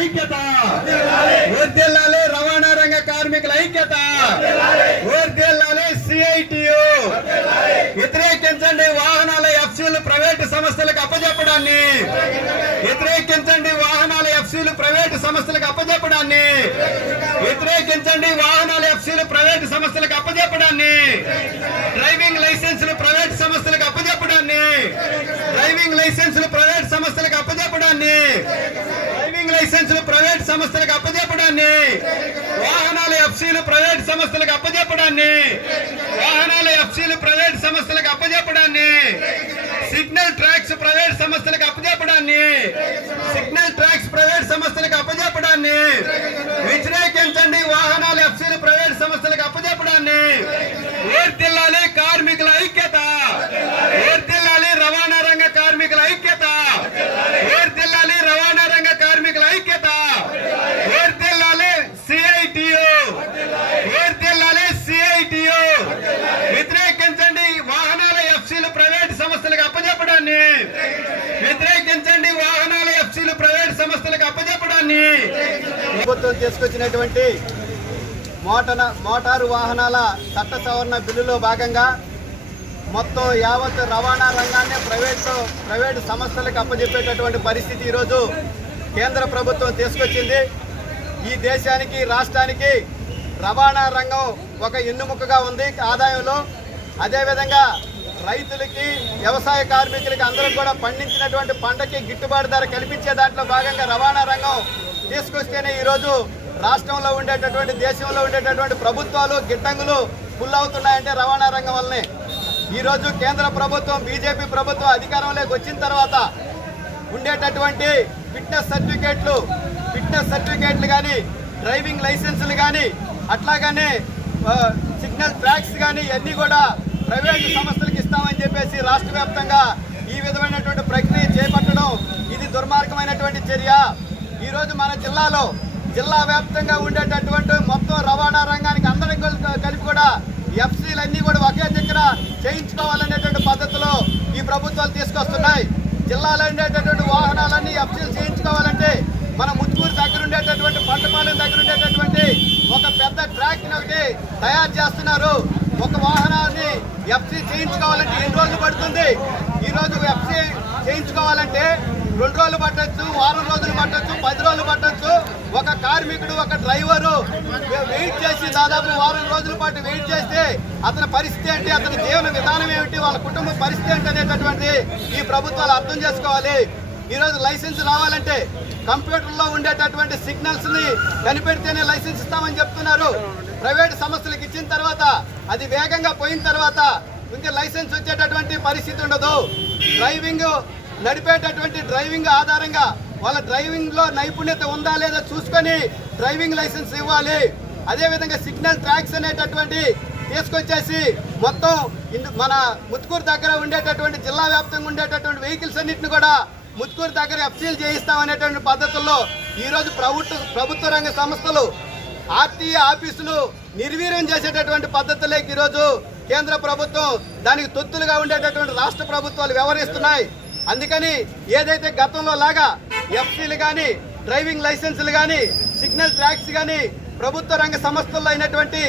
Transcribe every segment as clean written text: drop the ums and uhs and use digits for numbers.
ఐక్యత వర్ధిల్లాలి రవాణా రంగ కార్మికుల ఐక్యత వర్ధిల్లాలి సిఐటియు వ్యతిరేకించండి వాహనాల ఎఫ్సీలు ప్రైవేటు సంస్థలకు అప్పజెప్పడాన్ని వ్యతిరేకించండి వాహనాల ఎఫ్సీలు ప్రైవేటు సంస్థలకు అప్పజెప్పడాన్ని వ్యతిరేకించండి వాహనాల ఎఫ్సీలు ప్రైవేటు సంస్థలకు అప్పజెప్పడాన్ని డ్రైవింగ్ లైసెన్సులు ప్రైవేటు సంస్థలకు అప్పజెప్పడాన్ని డ్రైవింగ్ లైసెన్సులు ప్రైవేటు సంస్థలకు అప్పజెప్పడాన్ని డ్రైవింగ్ లైసెన్సులు ప్రైవేట్ సంస్థలకు అప్పజెప్పడాన్ని వాహనాల ఎఫ్సీలు ప్రైవేట్ సంస్థలకు అప్పజెప్పడాన్ని వాహనాల ఎఫ్సీలు ప్రైవేట్ సంస్థలకు అప్పజెప్పడాన్ని సిగ్నల్ ట్రాక్స్ ప్రైవేట్ సంస్థలకు అప్పజెప్పడాన్ని సిగ్నల్ ట్రాక్స్ ప్రైవేట్ సంస్థలకు అప్పజెప్పడాన్ని వ్యతిరేకించండి వాహనాల ఎఫ్సీలు ప్రైవేట్ సంస్థలకు అప్పజెప్పడాన్ని వర్ధిల్లాలి కార్మికుల ఐక్యత వర్ధిల్లాలి రవాణా రంగ కార్మికుల ఐక్యత వర్ధిల్లాలి రవాణా రంగ కార్మికుల ఐక్యత వర్ధిల్లాలి సిఐటియు వర్ధిల్లాలి సిఐటియు వ్యతిరేకించండి వాహనాల ఎఫ్సీలు ప్రైవేట్ సంస్థలకు అప్పజెప్పడాన్ని వ్యతిరేకించండి వాహనాల ఎఫ్సీలు ప్రైవేట్ సంస్థలకు అప్పజెప్పడాన్ని ప్రభుత్వం తీసుకొచ్చినటువంటి మోటారు వాహనాల చట్ట సవరణ బిల్లులో భాగంగా మొత్తం యావత్ రవాణా రంగాన్ని ప్రైవేటు సంస్థలకు అప్పజెప్పేటటువంటి పరిస్థితి ఈరోజు కేంద్ర ప్రభుత్వం తీసుకొచ్చింది. ఈ దేశానికి రాష్ట్రానికి రవాణా రంగం ఒక ఎన్నుముకగా ఉంది ఆదాయంలో. అదేవిధంగా రైతులకి వ్యవసాయ కార్మికులకి అందరూ కూడా పండించినటువంటి పంటకి గిట్టుబాటు ధర కల్పించే దాంట్లో భాగంగా రవాణా రంగం తీసుకొస్తేనే ఈరోజు రాష్ట్రంలో ఉండేటటువంటి దేశంలో ఉండేటటువంటి ప్రభుత్వాలు గిడ్డంగులు ఫుల్ అవుతున్నాయంటే రవాణా రంగం వల్లనే. ఈరోజు కేంద్ర ప్రభుత్వం బీజేపీ ప్రభుత్వం అధికారంలోకి వచ్చిన తర్వాత ఉండేటటువంటి ఫిట్నెస్ సర్టిఫికేట్లు కానీ డ్రైవింగ్ లైసెన్సులు కానీ అట్లాగానే సిగ్నల్ ట్రాక్స్ కానీ ఇవన్నీ కూడా ప్రైవేటు సంస్థలకు ఇస్తామని చెప్పేసి రాష్ట్ర వ్యాప్తంగా ఈ విధమైనటువంటి ప్రక్రియ చేపట్టడం ఇది దుర్మార్గమైనటువంటి చర్య. ఈరోజు మన జిల్లా వ్యాప్తంగా ఉండేటటువంటి మొత్తం రవాణా రంగానికి అందరికీ కలిపి కూడా ఎఫ్సీలన్నీ కూడా ఒకే దగ్గర చేయించుకోవాలనేటువంటి పద్ధతిలో ఈ ప్రభుత్వాలు తీసుకొస్తున్నాయి. జిల్లాలో ఉండేటటువంటి వాహనాలన్నీ ఎఫ్సీలు చేయించుకోవాలంటే మన ముత్తుకూరు దగ్గర ఉండేటటువంటి పంటపాలెం దగ్గర ఉండేటటువంటి ఒక పెద్ద ట్రాక్ ఒకటి తయారు చేస్తున్నారు. ఒక వాహనాన్ని ఎఫ్సీ చేయించుకోవాలంటే ఎన్ని రోజులు పడుతుంది? ఈరోజు ఎఫ్సీ చేయించుకోవాలంటే 2 రోజులు పట్టచ్చు, వారం రోజులు పట్టచ్చు, 10 రోజులు పట్టచ్చు. ఒక కార్మికుడు ఒక డ్రైవరు వెయిట్ చేసి దాదాపు వారం రోజుల పాటు వెయిట్ చేస్తే అతని పరిస్థితి ఏంటి, అతని జీవన విధానం ఏమిటి, వాళ్ళ కుటుంబ పరిస్థితి ఏంటి అనేటటువంటి ఈ ప్రభుత్వాలు అర్థం చేసుకోవాలి. ఈరోజు లైసెన్స్ రావాలంటే కంప్యూటర్లో ఉండేటటువంటి సిగ్నల్స్ ని కనిపెడితేనే లైసెన్స్ ఇస్తామని చెప్తున్నారు. ప్రైవేట్ సంస్థలకు ఇచ్చిన తర్వాత అది వేగంగా పోయిన తర్వాత ఇంకా లైసెన్స్ వచ్చేటటువంటి పరిస్థితి ఉండదు. నడిపేటటువంటి డ్రైవింగ్ ఆధారంగా వాళ్ళ డ్రైవింగ్ లో నైపుణ్యత ఉందా లేదా చూసుకొని డ్రైవింగ్ లైసెన్స్ ఇవ్వాలి. అదేవిధంగా సిగ్నల్ ట్రాక్స్ అనేటటువంటి తీసుకొచ్చేసి మొత్తం మన ముత్తుకూరు దగ్గర ఉండేటటువంటి జిల్లా వ్యాప్తంగా ఉండేటటువంటి వెహికల్స్ అన్నింటిని కూడా ముత్తుకూరు దగ్గర ఎఫ్సీలు చేయిస్తామనేటువంటి పద్ధతుల్లో ఈరోజు ప్రభుత్వ రంగ సంస్థలు ఆర్టీఏ ఆఫీసులు నిర్వీర్యం చేసేటటువంటి పద్ధతులకి ఈరోజు కేంద్ర ప్రభుత్వం దానికి తొత్తులుగా ఉండేటటువంటి రాష్ట్ర ప్రభుత్వాలు వ్యవహరిస్తున్నాయి. అందుకని ఏదైతే గతంలో లాగా ఎఫ్సీలు కానీ డ్రైవింగ్ లైసెన్సులు కానీ సిగ్నల్ ట్రాక్స్ కానీ ప్రభుత్వ రంగ సంస్థల్లో అయినటువంటి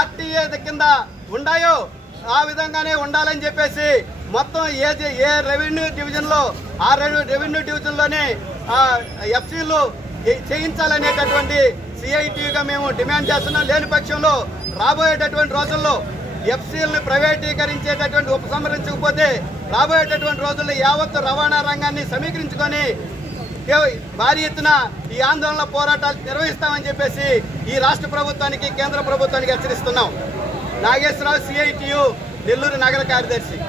ఆర్టీఏ కింద ఉన్నాయో ఆ విధంగానే ఉండాలని చెప్పేసి మొత్తం ఏ రెవెన్యూ డివిజన్లో ఆ రెవెన్యూ డివిజన్లోనే ఎఫ్సీలు చేయించాలనేటటువంటి సిఐటిగా మేము డిమాండ్ చేస్తున్నాం. లేని పక్షంలో రాబోయేటటువంటి రోజుల్లో ఎఫ్సీలను ప్రైవేటీకరించేటటువంటి ఉపసంహరించకపోతే రాబోయేటటువంటి రోజుల్లో యావత్తు రవాణా రంగాన్ని సమీకరించుకొని భారీ ఎత్తున ఈ ఆందోళన పోరాటాలు నిర్వహిస్తామని చెప్పేసి ఈ రాష్ట్ర ప్రభుత్వానికి కేంద్ర ప్రభుత్వానికి హెచ్చరిస్తున్నాం. నాగేశ్వరరావు, సిఐటియు, నెల్లూరు నగర కార్యదర్శి.